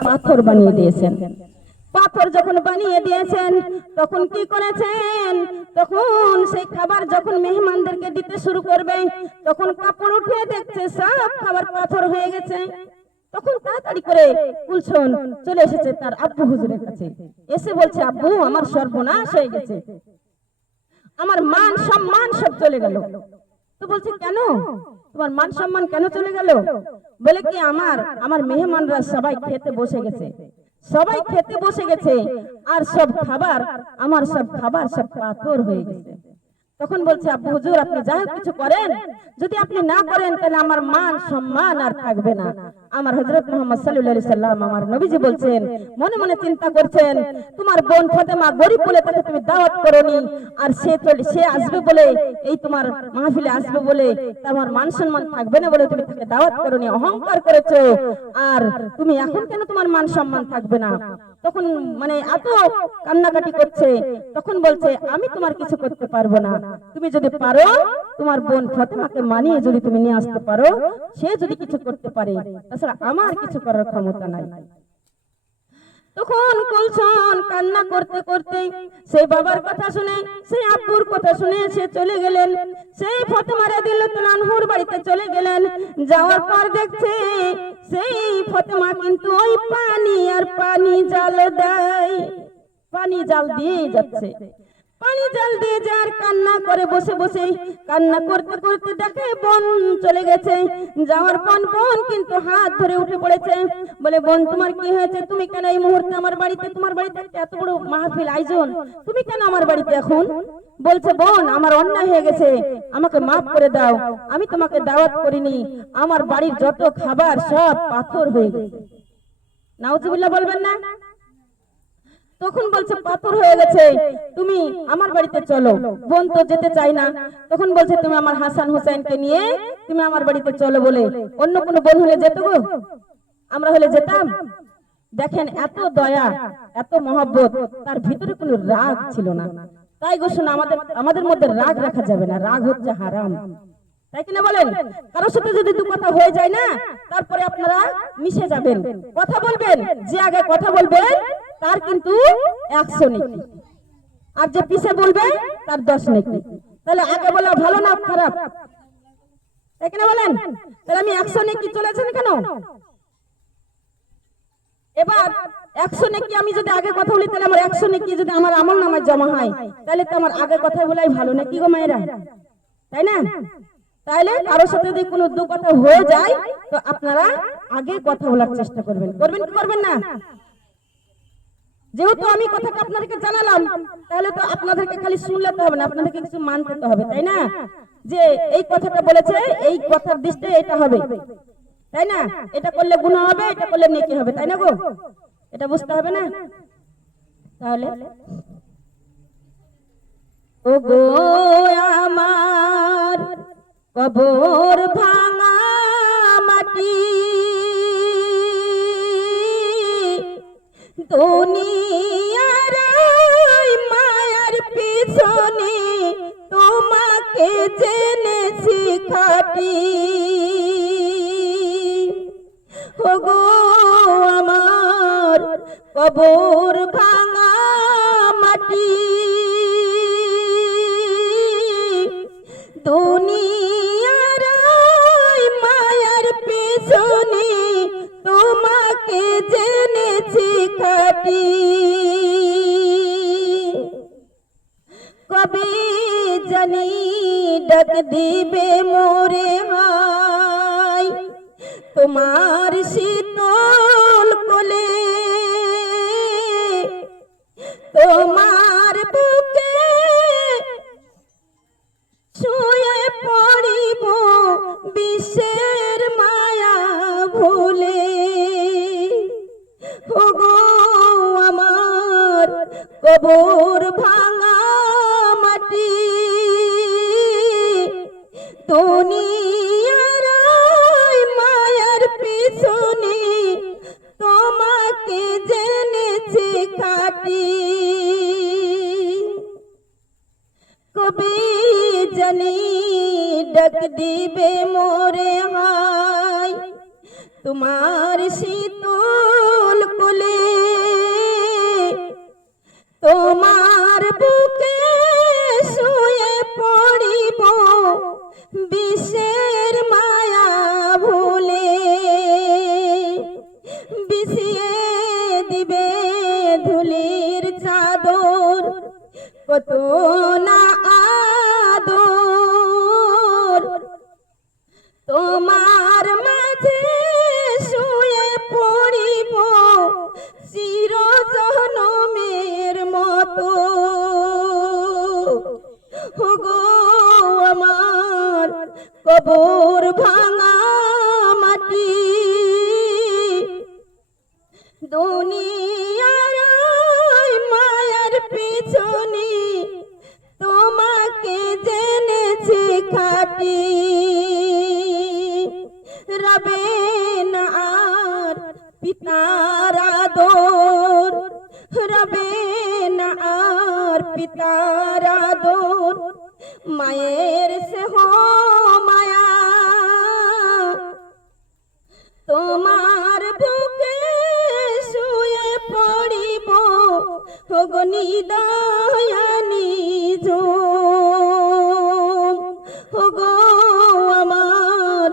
পাথর বানিয়ে দিয়েছেন। পাথর যখন বানিয়ে দিয়েছেন তখন কি করেছেন, তখন সেই খাবার যখন মেহমানদেরকে দিতে শুরু করবে তখন কাপড় উঠিয়ে দেখছে সব খাবার পাথর হয়ে গেছে। তখন তাড়াতাড়ি করে কুলছন চলে এসেছে তার আব্বু হুজুরের কাছে, এসে বলছে, আব্বু আমার সর্বনাশ হয়ে গেছে, আমার মান সম্মান সব চলে গেল। তো বলছে, কেন তোমার মান সম্মান কেন চলে গেল? বলে কি, আমার মেহমানরা সবাই খেতে বসে গেছে, সবাই খেতে বসে গেছে, আর সব খাবার আমার সব খাবার সব পাথর হয়ে গেছে। তখন বলছে, আব্বু হুজুর আপনি যাই কিছু করেন, যদি আপনি না করেন তাহলে আমার মান সম্মান আর থাকবে না। আমার হযরত মুহাম্মদ সাল্লাল্লাহু আলাইহি সাল্লাম আমার নবীজি বলছেন, মনে মনে চিন্তা করছেন, তোমার বোন ফাতেমা গরিব বলে তাকে তুমি দাওয়াত করোনি, আর সে আসবে বলে, এই তোমার মাহফিলে আসবে বলে তোমার মান সম্মান থাকবে না বলে তুমি তাকে দাওয়াত করোনি, অহংকার করেছো, আর তুমি এখন কেন তোমার মান সম্মান থাকবে না? তখন মানে এত কান্নাকাটি করছে। তখন বলছে, আমি তোমার কিছু করতে পারবো না, তুমি যদি পারো তোমার বোন ফাতেমাকে মানিয়ে যদি তুমি নিয়ে আসতে পারো, সে যদি কিছু করতে পারে, তাছাড়া আমার কিছু করার ক্ষমতা নাই। তখন কুলছন কান্না করতে করতে সেই বাবার কথা শুনে, সেই আব্বুর কথা শুনে সে চলে গেলেন, সেই ফাতেমা রাদিয়াল্লাহু আনহার বাড়িতে চলে গেলেন। যাওয়ার পর দেখছে সেই ফাতেমা কিন্তু ওই পানি আর পানি জাল দেয়, পানি জাল দিয়ে যাচ্ছে, পানি জাল দিয়ে যার কান্না করে বসে বসে, কান্না করতে করতে দেখে বোন চলে গেছে। যাওয়ার পর বোন কিন্তু হাত ধরে উঠে পড়েছে, বলে, বোন তোমার কি হয়েছে, তুমি কেন এই মুহূর্তে আমার বাড়িতে, তোমার বাড়িতে এত বড় মাহফিল আয়োজন, তুমি কেন আমার বাড়িতে এখন? বলছে, বোন আমার অন্যায় হয়ে গেছে, আমাকে মাফ করে দাও, আমি তোমাকে দাওয়াত করিনি, আমার বাড়ির যত খাবার সব পাথর হয়ে গেছে। নাউজুবিল্লাহ বলবেন না? তখন বলছে, পাথর হয়ে গেছে, তুমি আমার বাড়িতে চলো। বোন তো যেতে চাই না। তখন বলছে, তুমি আমার হাসান হোসেনকে নিয়ে তুমি আমার বাড়িতে চলো বলে। অন্য কোনো বোন হলে যেত গো, আমরা হলে যেতাম? দেখেন এত দয়া, এত মহব্বত, তার ভিতরে কোনো রাগ ছিল না। তাই গো শোনা, আমাদের মধ্যে রাগ রাখা যাবে না, রাগ হচ্ছে হারাম, তাই কিনা বলেন? কারোর সাথে যদি দু কথা হয়ে যায় না, তারপরে আপনারা মিশে যাবেন, কথা বলবেন, যে আগে কথা বলবেন তার কিন্তু 100 নেকি, আর যে পিছে বলবে তার 10 নেকি। তাহলে আগে বলা ভালো না খারাপ? তাই কিনা বলেন? তাহলে আমি 100 নেকি চলেছেন কেন? এবার 100 নেকি আমি যদি আগে কথা বলি, তাহলে আমার 100 নেকি যদি আমার আমলনামায় জমা হয়, তাহলে তো আমার আগে কথা বলাই ভালো নাকি গো মায়েরা, তাই না? তাইলে কারোর সাথে যদি কোনো দু কথা হয়ে যায়, তো আপনারা আগে কথা বলার চেষ্টা করবেন, করবেন কি করবেন না? যেহেতু আমি কথাটা আপনাদেরকে জানালাম, তাহলে তো আপনাদেরকে খালি শুনলে তো হবে না, আপনাদেরকে কিছু মানতে তো হবে, তাই না? যে এই কথাটা বলেছে, এই কথার দৃষ্টি এটা হবে, তাই না? এটা করলে গুনাহ হবে, এটা করলে নেকি হবে, তাই না গো? এটা বুঝতে হবে না? তাহলে ও গো আমার কবর ভাঙা মাটি, দুনিয়ার মায়ার পিছনে তোমাকে জেনেছি খাটি, ও গো আমার কবর ভাঙা মাটি, দুনিয়ার মায়ার পিছনে তোমাকে জেনেছি খাটি, কবে জানি ডাক দিবে মোরে হায়, তোমার শীতল কোলে, তোমার বুকে শুয়ে পড়িব বিশ্বের মায়া ভুলে, ও গো আমার কবর ভাঙা মাটি, দুনিয়ার মায়ার পিছনে তোমাকে জেনেছি খাটি, কবে জানি ডাক দিবে মোরে হায়, তোমার শীতল বিছিয়ে দিবে ধুলির চাদর, কত না আদর তোমার মাঝে শুয়ে পড়িব চির জনমের মতো। ওগো আমার কবর ভাঙা মাটি, দুনিয়ার মায়ার পিছনে তোমাকে জেনেছি খাটি। রবে না আর পিতার আদর, রবে না আর পিতার আদর, মায়ের স্নেহ মায়া তোমার বুকে শুয়ে পড়িব ওগো নিদয়ানি ঝুম। ওগো আমার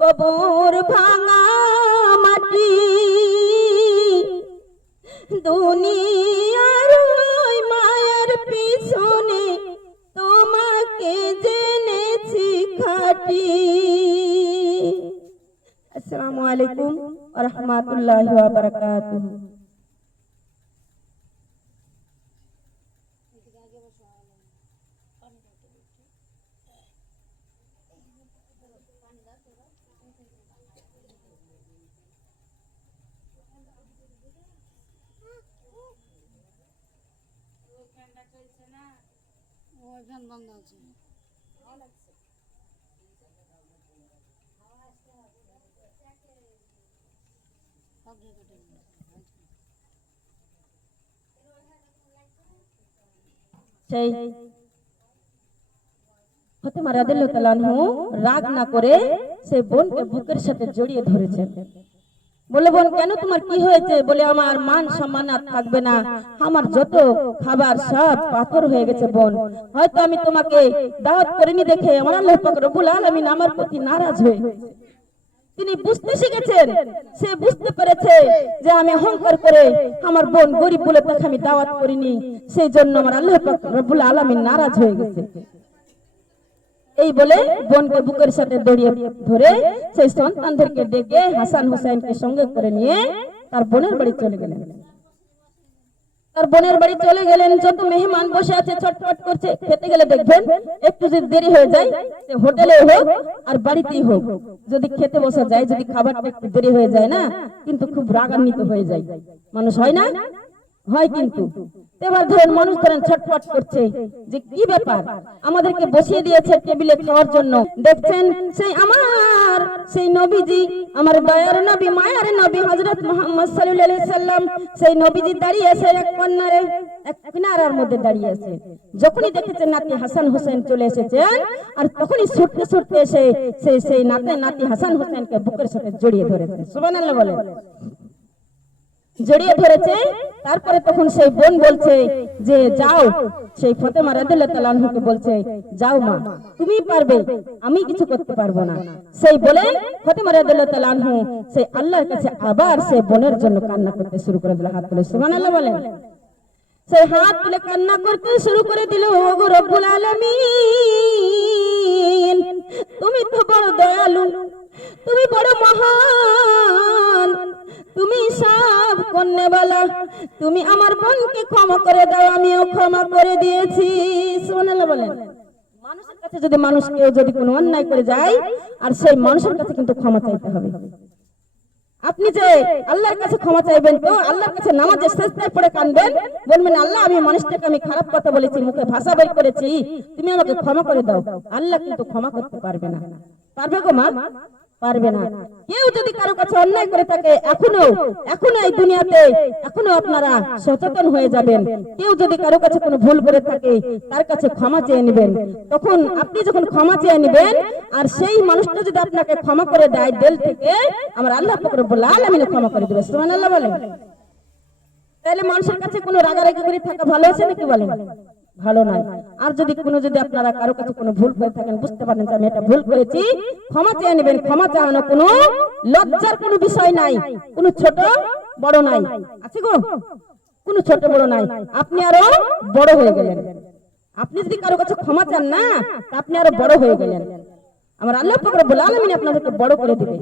কবর ভাঙা মাটি, দুনিয়ার মায়ের পিছনে তোমাকে জেনেছি খাটি। আসসালামু আলাইকুম ওয়া রাহমাতুল্লাহি ওয়া বারাকাতুহু। সেই ফাতেমা রাদিয়াল্লাহু তাআলা আনহু রাগ না করে সেই বোনকে বুকের সাথে জড়িয়ে ধরেছেন। বলে, বোন কেন তোমার কি হয়েছে? বলে, আমার মান সম্মান আর থাকবে না, আমার যত খাবার সব পাথর হয়ে গেছে বোন। হয়তো আমি তোমাকে দাওয়াত করিনি দেখে আমার আল্লাহ পাক রব্বুল আলামিন আমার প্রতি নারাজ হয়ে তিনি বুঝতে শিখেছেন। সে বুঝতে পেরেছে যে আমি অহংকার করে আমার বোন গরিব বলে তাকে আমি দাওয়াত করিনি, সেই জন্য আমার আল্লাহ পাক রব্বুল আলামিন নারাজ হয়ে গেছে। এই বলে বোনকে বুকের সাথে জড়িয়ে ধরে সেই সন্তানদেরকে ডেকে হাসান হুসাইনকে সঙ্গে করে নিয়ে তার বোনের বাড়ি চলে গেলেন। তার বোনের বাড়ি চলে গেলেন। যত মেহমান বসে আছে ছটফট করছে, খেতে গেলে দেখবেন একটু যদি দেরি হয়ে যায়, সে হোটেলে হোক আর বাড়িতেই হোক, যদি খেতে বসা যায়, যদি খাবারটা একটু দেরি হয়ে যায় না, কিন্তু খুব রাগান্বিত হয়ে যায় মানুষ, হয় না? হয়। কিন্তু এবার ধরেন মানুষ ধরেন ছটফট করছে যে কি ব্যাপার, আমাদেরকে বসিয়ে দিয়েছে টেবিলে খাওয়ার জন্য। দেখছেন সেই নবীজি, আমার দয়ার নবী, মায়ার নবী হযরত মুহাম্মদ সাল্লাল্লাহু আলাইহি সাল্লাম, সেই নবীজি দাঁড়িয়ে আছে এক কর্নারে, এক কিনারার মধ্যে দাঁড়িয়ে আছে। যখনই দেখেছেন নাতি হাসান হোসেন চলে এসেছেন, আর তখনই ছুটতে ছুটতে এসে সেই নাতি হাসান হোসেনকে বুকের সাথে জড়িয়ে ধরেছে। সুবহানাল্লাহ বলেন। জড়িয়ে ধরেছে। তারপরে তখন সেই বোন বলছে যে যাও, সেই ফাতেমা রাদিয়াল্লাহু তাআলা আনহাকে বলছে, যাও মা, তুমি পারবে, আমি কিছু করতে পারবো না। সেই বলে ফাতেমা রাদিয়াল্লাহু তাআলা আনহা সেই আল্লাহর কাছে আবার সেই বোনের জন্য কান্না করতে শুরু করে দিল। হাত তুলে সুবহানাল্লাহ বলেন। সেই হাত তুলে কান্না করতে শুরু করে দিল, ওগো রব্বুল আলামিন, তুমি তো বড় দয়ালু, তুমি বড় মহান, তুমি সব করনেওয়ালা, তুমি আমার বোনকে ক্ষমা করে দাও, আমিও ক্ষমা করে দিয়েছি। সুবহানাল্লাহ বলেন। মানুষের কাছে যদি কেউ যদি কোনো অন্যায় করে যায়, আর সেই মানুষের কাছে কিন্তু ক্ষমা চাইতে হবে। আপনি যে আল্লাহর কাছে ক্ষমা চাইবেন, তো আল্লাহর কাছে নামাজে সিজদায় পড়ে কাঁদবেন, বলবেন আল্লাহ আমি মানুষটাকে আমি খারাপ কথা বলেছি, মুখে ভাষা বের করেছি, তুমি আমাকে ক্ষমা করে দাও। আল্লাহ কিন্তু ক্ষমা করতে পারবে না। পারবে গো মা? পারবে না। কেউ যদি কারো কাছে অন্যায় করে থাকে, এখনো এই দুনিয়াতে এখনো আপনারা সচেতন হয়ে যাবেন। কেউ যদি কারো কাছে কোনো ভুল করে থাকে, তার কাছে ক্ষমা চেয়ে নেবেন। তখন আপনি যখন ক্ষমা চেয়ে নেবেন, আর সেই মানুষটা যদি আপনাকে ক্ষমা করে দেয় দিল থেকে, আমার আল্লাহ পাক রব্বুল আলামিন ক্ষমা করে দেবে। সুবহানাল্লাহ বলেন। তাহলে মানুষের কাছে কোনো রাগারাগি করে থাকা ভালো আছে নাকি বলেন? ভালো নয়। আর যদি আপনারা কারো কাছে কোনো ভুল করে থাকেন, বুঝতে পারেন যে আমি এটা ভুল করেছি, ক্ষমা চেয়ে নেবেন। ক্ষমা চাওয়ানো কোনো লজ্জার কোনো বিষয় নাই, কোনো ছোট বড় নাই, আছে গো, কোনো ছোট বড় নাই। আপনি আরো বড় হয়ে গেলেন। আপনি যদি কারো কাছে ক্ষমা চান না, আপনি আরো বড় হয়ে গেলেন। আমার আল্লাহ পাক রব্বুল আলামিন আপনাদেরকে বড় করে দিবে,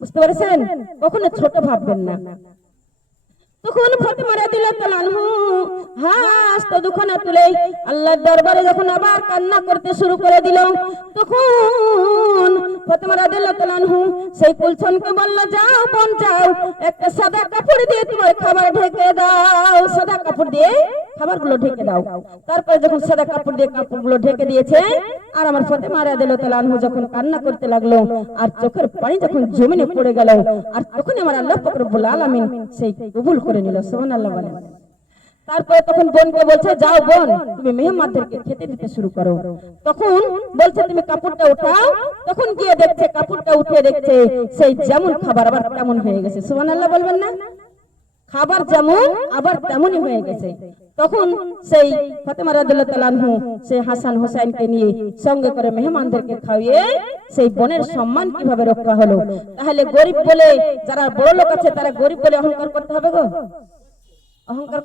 বুঝতে পেরেছেন? কখনো ছোট ভাববেন না। তখন ফাতেমা রাদিয়াল্লাহু আনহু হাসতে দুখানা তুলে আল্লাহর দরবারে যখন আবার কান্না করতে শুরু করে দিল, তখন ফাতেমা রাদিয়াল্লাহু আনহু সেই কুলছনকে বলল, যাও বোন যাও, একটা সাদা কাপড় দিয়ে তোমার খাবার ঢেকে দাও, সাদা কাপড় দিয়ে খাবারগুলো ঢেকে দাও। তারপরে যখন সাদা কাপড় দিয়ে কাপড়গুলো ঢেকে দিয়েছে, আর আমার ফাতেমা রাদিয়াল্লাহু আনহু যখন কান্না করতে লাগলো, আর চোখের পানি যখন জমিনে পড়ে গেল, আর তখন আমার আল্লাহ পাক রব্বুল আলামিন সেই কবুল করে নিল। সুবহানাল্লাহ বলেন। তারপরে তখন বোনকে বলছে, যাও বোন, তুমি মেহমানদেরকে খেতে দিতে শুরু করো। তখন বলছে, তুমি কাপড়টা উঠাও। তখন গিয়ে দেখছে, কাপড়টা উঠে দেখছে সেই যেমন খাবার আবার তেমন হয়ে গেছে। সুবহানাল্লাহ বলবেন না? খাবার যেমন আবার তেমনই হয়ে গেছে। তখন সেই ফাতেমা রাদিয়াল্লাহু তাআলা আনহু সেই হাসান হোসেনকে নিয়ে সঙ্গে করে মেহমানদেরকে খাইয়ে সেই বোনের সম্মান কিভাবে রক্ষা হলো। তাহলে গরিব বলে, যারা বড় লোক আছে তারা গরিব বলে অহংকার করতে হবে গো? অহংকার